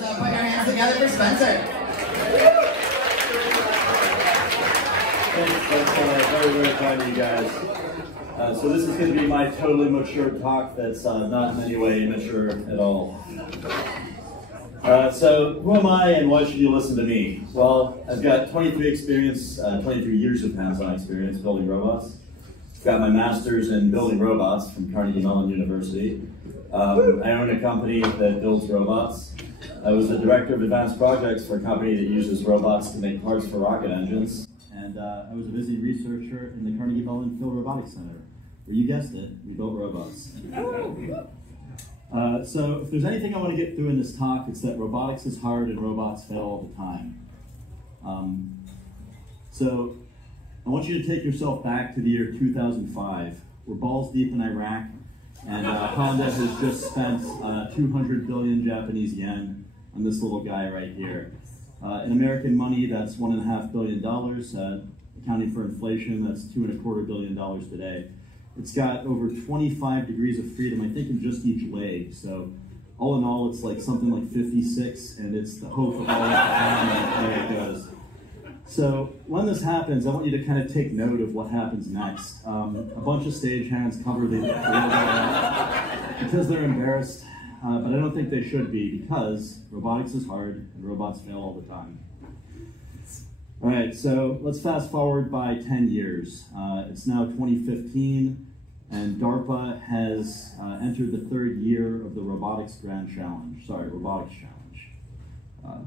Let's put your hands together for Spencer. Thanks, that's very, very kind of you guys. So this is going to be my totally mature talk that's not in any way immature at all. So who am I and why should you listen to me? Well, I've got 23 years of hands-on experience building robots. I've got my master's in building robots from Carnegie Mellon University. I own a company that builds robots. I was the director of advanced projects for a company that uses robots to make parts for rocket engines. And I was a busy researcher in the Carnegie Mellon Field Robotics Center, where you guessed it, we built robots. So if there's anything I want to get through in this talk, it's that robotics is hard and robots fail all the time. So I want you to take yourself back to the year 2005. We're balls deep in Iraq, and Honda has just spent 200 billion Japanese yen on this little guy right here. In American money, that's $1.5 billion. Accounting for inflation, that's $2.25 billion today. It's got over 25 degrees of freedom, I think, in just each leg. So all in all, it's like something like 56, and it's the hope of all of the time, and there it goes. So when this happens, I want you to kind of take note of what happens next. A bunch of stagehands cover the because they're embarrassed, but I don't think they should be, because robotics is hard and robots fail all the time. All right, so let's fast forward by 10 years. It's now 2015, and DARPA has entered the third year of the Robotics Robotics Challenge.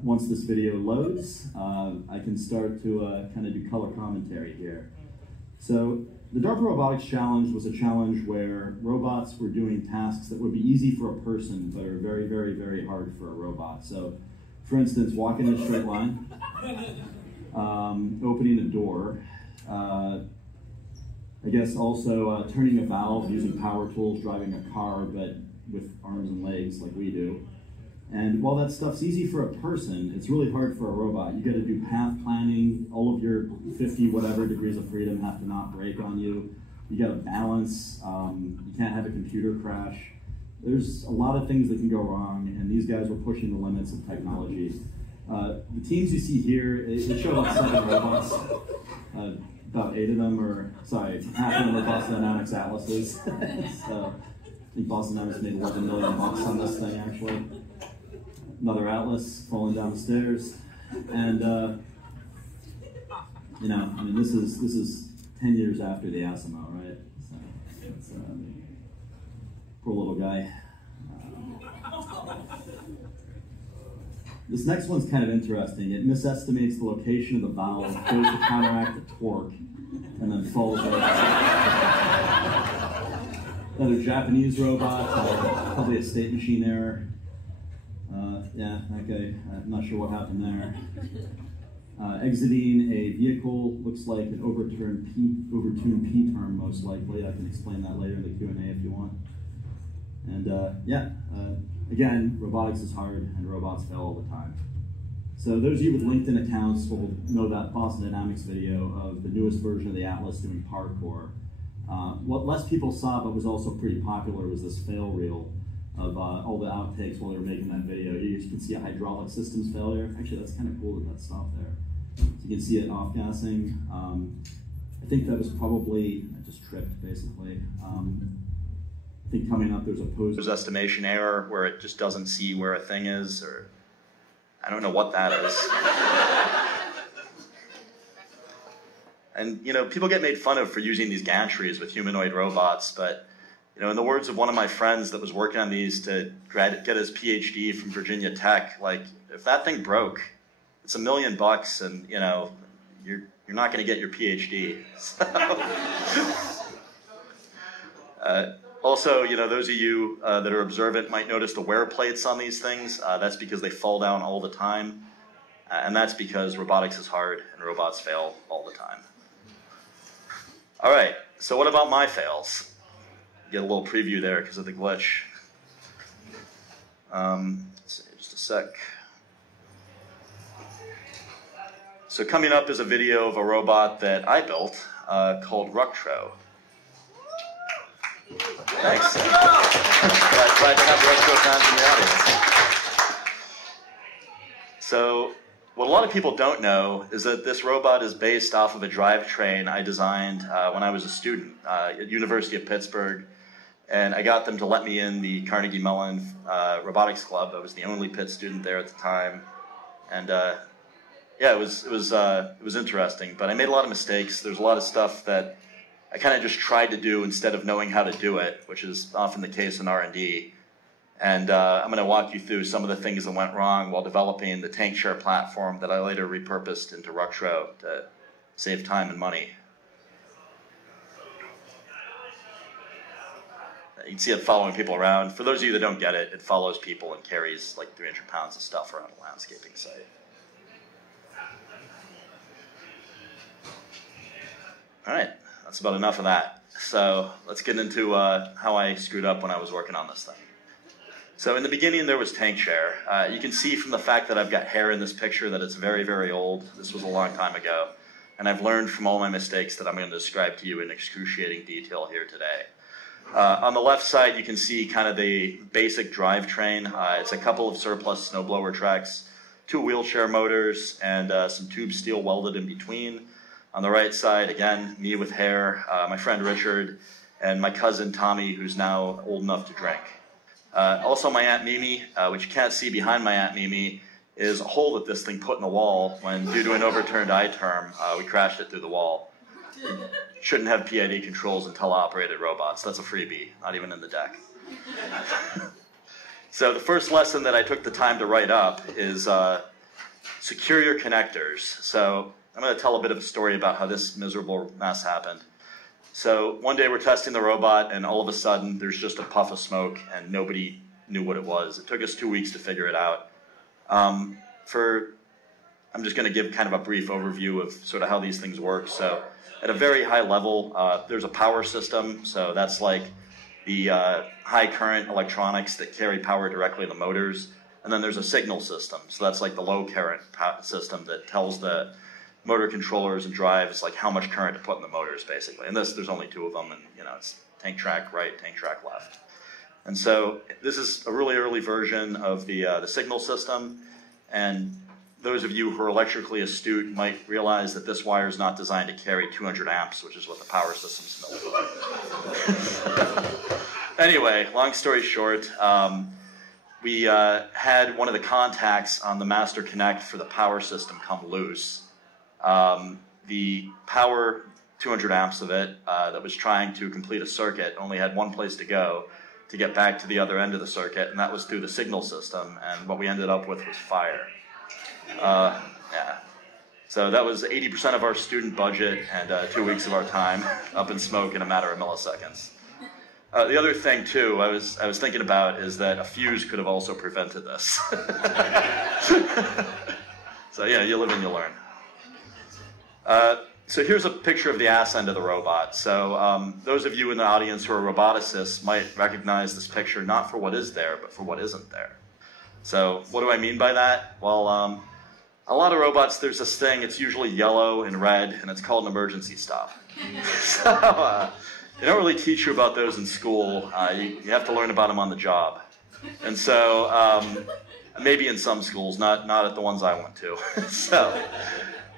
Once this video loads, I can start to kind of do color commentary here. So the DARPA Robotics Challenge was a challenge where robots were doing tasks that would be easy for a person, but are very, very, very hard for a robot. So, for instance, walking in a straight line, opening a door, I guess also turning a valve using power tools, driving a car, but with arms and legs like we do. And while that stuff's easy for a person, it's really hard for a robot. You got to do path planning. All of your 50 whatever degrees of freedom have to not break on you. You got to balance. You can't have a computer crash. There's a lot of things that can go wrong, and these guys were pushing the limits of technology. The teams you see here, it showed up 7 robots. About 8 of them are, sorry, half of them are Boston Dynamics Atlases. So I think Boston Dynamics made $11 million on this thing, actually. Another Atlas falling down the stairs. And, you know, I mean, this is 10 years after the Asimo, right? So it's, poor little guy. This next one's kind of interesting. It misestimates the location of the valve, goes to counteract the torque, and then falls over. Another Japanese robot, probably a state machine error. Yeah, that guy, I'm not sure what happened there. Exiting a vehicle, looks like an overtuned P-term, most likely. I can explain that later in the Q&A if you want. And again, robotics is hard and robots fail all the time. So those of you with LinkedIn accounts will know that Boston Dynamics video of the newest version of the Atlas doing parkour. What less people saw but was also pretty popular was this fail reel of all the outtakes while they were making that video. You can see a hydraulic systems failure. Actually, that's kind of cool that stopped there. So you can see it off-gassing. I think that was probably, I just tripped basically. I think coming up there's a pose estimation error where it just doesn't see where a thing is, or I don't know what that is. And you know, people get made fun of for using these gantries with humanoid robots, but you know, in the words of one of my friends that was working on these to get his PhD from Virginia Tech, like if that thing broke, it's $1 million, and you know, you're not going to get your PhD. So, also, you know, those of you that are observant might notice the wear plates on these things. That's because they fall down all the time, and that's because robotics is hard and robots fail all the time. All right, so what about my fails? Get a little preview there because of the glitch. Let's see, just a sec. So coming up is a video of a robot that I built called Rucktro. Thanks. Glad to have Rucktro fans in the audience. So what a lot of people don't know is that this robot is based off of a drivetrain I designed when I was a student at University of Pittsburgh. And I got them to let me in the Carnegie Mellon Robotics Club. I was the only Pitt student there at the time. And yeah, it was interesting. But I made a lot of mistakes. There's a lot of stuff that I kind of just tried to do instead of knowing how to do it, which is often the case in R&D. And I'm going to walk you through some of the things that went wrong while developing the tank share platform that I later repurposed into Ruxtro to save time and money. You can see it following people around. For those of you that don't get it, it follows people and carries like 300 pounds of stuff around a landscaping site. All right, that's about enough of that. So let's get into how I screwed up when I was working on this thing. So in the beginning, there was tank share. You can see from the fact that I've got hair in this picture that it's very, very old. This was a long time ago. And I've learned from all my mistakes that I'm going to describe to you in excruciating detail here today. On the left side, you can see kind of the basic drivetrain. It's a couple of surplus snowblower tracks, 2 wheelchair motors, and some tube steel welded in between. On the right side, again, me with hair, my friend Richard, and my cousin Tommy, who's now old enough to drink. Also my Aunt Mimi, which you can't see behind my Aunt Mimi, is a hole that this thing put in the wall when, due to an overturned I-term, we crashed it through the wall. Shouldn't have PID controls in teleoperated robots. That's a freebie, not even in the deck. So the first lesson that I took the time to write up is secure your connectors. So I'm going to tell a bit of a story about how this miserable mess happened. So one day we're testing the robot, and all of a sudden there's just a puff of smoke, and nobody knew what it was. It took us 2 weeks to figure it out. I'm just going to give kind of a brief overview of sort of how these things work. So at a very high level, there's a power system. So that's like the high current electronics that carry power directly to the motors. And then there's a signal system. So that's like the low current system that tells the motor controllers and drives like how much current to put in the motors, basically. And there's only 2 of them, and it's tank track right, tank track left. And so this is a really early version of the signal system. And those of you who are electrically astute might realize that this wire is not designed to carry 200 amps, which is what the power system's built for. Anyway, long story short, we had one of the contacts on the master connect for the power system come loose. The power, 200 amps of it, that was trying to complete a circuit only had one place to go to get back to the other end of the circuit, and that was through the signal system, and what we ended up with was fire. Yeah. So that was 80% of our student budget and 2 weeks of our time up in smoke in a matter of milliseconds. The other thing, too, I was thinking about is that a fuse could have also prevented this. So yeah, you live and you learn. So here's a picture of the ass end of the robot. So those of you in the audience who are roboticists might recognize this picture not for what is there, but for what isn't there. So what do I mean by that? Well, a lot of robots, there's this thing, it's usually yellow and red, and it's called an emergency stop. So they don't really teach you about those in school. You have to learn about them on the job. And so maybe in some schools, not at the ones I went to. So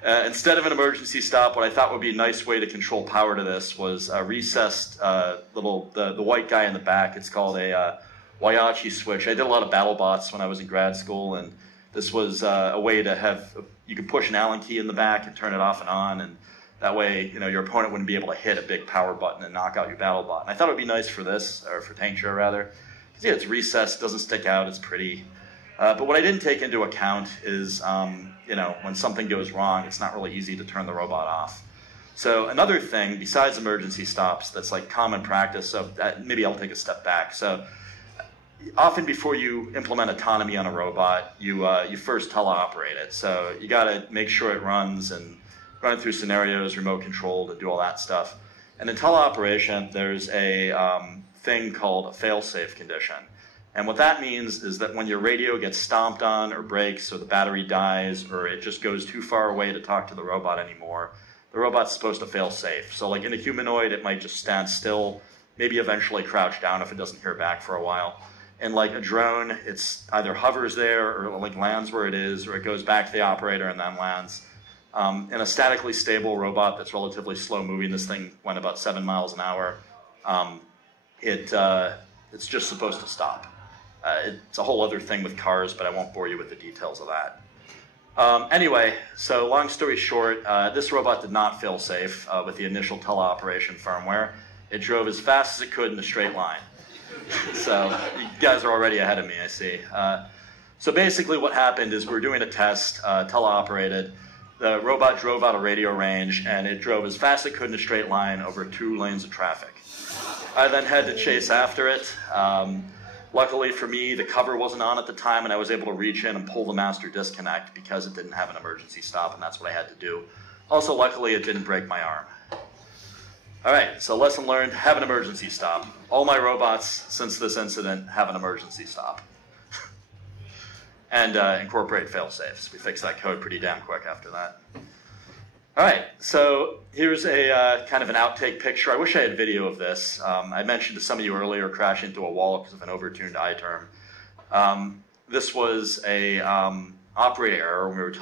instead of an emergency stop, what I thought would be a nice way to control power to this was a recessed the white guy in the back. It's called a Waiachi switch. I did a lot of battle bots when I was in grad school, and this was a way to have, you could push an Allen key in the back and turn it off and on, and that way, your opponent wouldn't be able to hit a big power button and knock out your battle bot. And I thought it would be nice for this, or for tank share rather, because yeah, it's recessed, doesn't stick out, it's pretty. But what I didn't take into account is, when something goes wrong, it's not really easy to turn the robot off. So another thing, besides emergency stops, that's like common practice, so maybe I'll take a step back. So often before you implement autonomy on a robot, you first teleoperate it. So you got to make sure it runs and run it through scenarios, remote controlled, and do all that stuff. And in teleoperation, there's a thing called a fail-safe condition. And what that means is that when your radio gets stomped on or breaks or the battery dies or it just goes too far away to talk to the robot anymore, the robot's supposed to fail safe. So like in a humanoid, it might just stand still, maybe eventually crouch down if it doesn't hear back for a while. In like a drone, it's either hovers there or like lands where it is, or it goes back to the operator and then lands. In a statically stable robot that's relatively slow moving, this thing went about 7 miles an hour. It's just supposed to stop. It's a whole other thing with cars, but I won't bore you with the details of that. Anyway, so long story short, this robot did not feel safe with the initial teleoperation firmware. It drove as fast as it could in a straight line. So you guys are already ahead of me, I see. So basically what happened is we were doing a test, teleoperated. The robot drove out of radio range, and it drove as fast as it could in a straight line over 2 lanes of traffic. I then had to chase after it. Luckily for me, the cover wasn't on at the time, and I was able to reach in and pull the master disconnect because it didn't have an emergency stop, and that's what I had to do. Also, luckily, it didn't break my arm. All right, so lesson learned, have an emergency stop. All my robots, since this incident, have an emergency stop. And incorporate fail-safes. We fixed that code pretty damn quick after that. All right, so here's a kind of an outtake picture. I wish I had video of this. I mentioned to some of you earlier crashing into a wall because of an overtuned I-term. This was a operator error when we were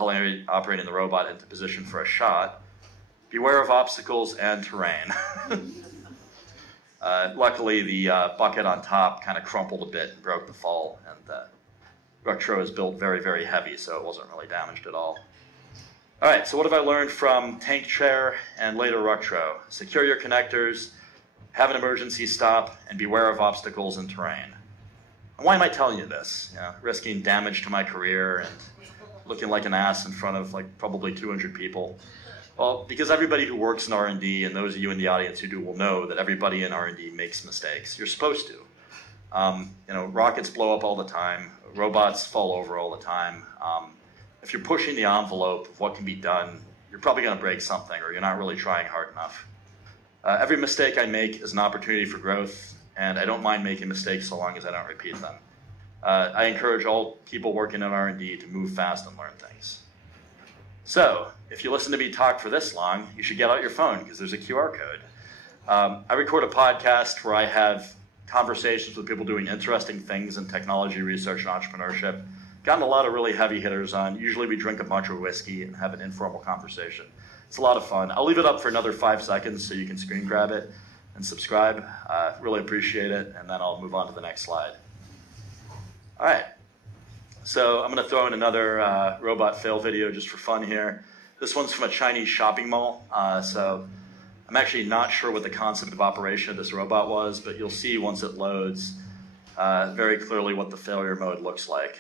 operating the robot into position for a shot. Beware of obstacles and terrain. Luckily, the bucket on top kind of crumpled a bit and broke the fall, and the Rucktro is built very, very heavy, so it wasn't really damaged at all. All right, so what have I learned from Tank Chair and later Rucktro? Secure your connectors, have an emergency stop, and beware of obstacles and terrain. And why am I telling you this? You know, risking damage to my career and looking like an ass in front of like probably 200 people. Well, because everybody who works in R&D, and those of you in the audience who do will know that everybody in R&D makes mistakes. You're supposed to. You know, rockets blow up all the time. Robots fall over all the time. If you're pushing the envelope of what can be done, you're probably going to break something, or you're not really trying hard enough. Every mistake I make is an opportunity for growth, and I don't mind making mistakes so long as I don't repeat them. I encourage all people working in R&D to move fast and learn things. So, if you listen to me talk for this long, you should get out your phone because there's a QR code. I record a podcast where I have conversations with people doing interesting things in technology research and entrepreneurship. Gotten a lot of really heavy hitters on. Usually we drink a bunch of whiskey and have an informal conversation. It's a lot of fun. I'll leave it up for another 5 seconds so you can screen grab it and subscribe. Really appreciate it, and then I'll move on to the next slide. All right. So I'm going to throw in another robot fail video just for fun here. This one's from a Chinese shopping mall. So I'm actually not sure what the concept of operation of this robot was, but you'll see once it loads very clearly what the failure mode looks like.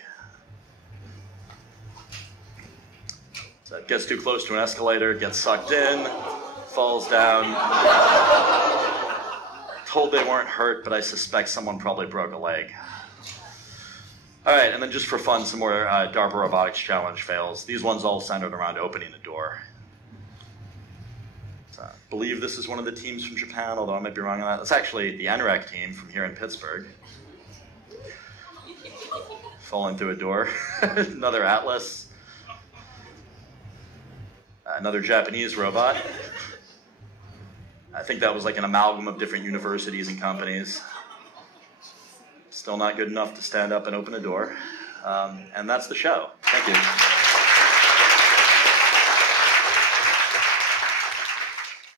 So it gets too close to an escalator, gets sucked in, falls down. Told they weren't hurt, but I suspect someone probably broke a leg. All right, and then just for fun, some more DARPA Robotics Challenge fails. These ones all centered around opening a door. So I believe this is one of the teams from Japan, although I might be wrong on that. That's actually the NREC team from here in Pittsburgh. Falling through a door. Another Atlas. Another Japanese robot. I think that was like an amalgam of different universities and companies. Still not good enough to stand up and open a door. And that's the show. Thank you.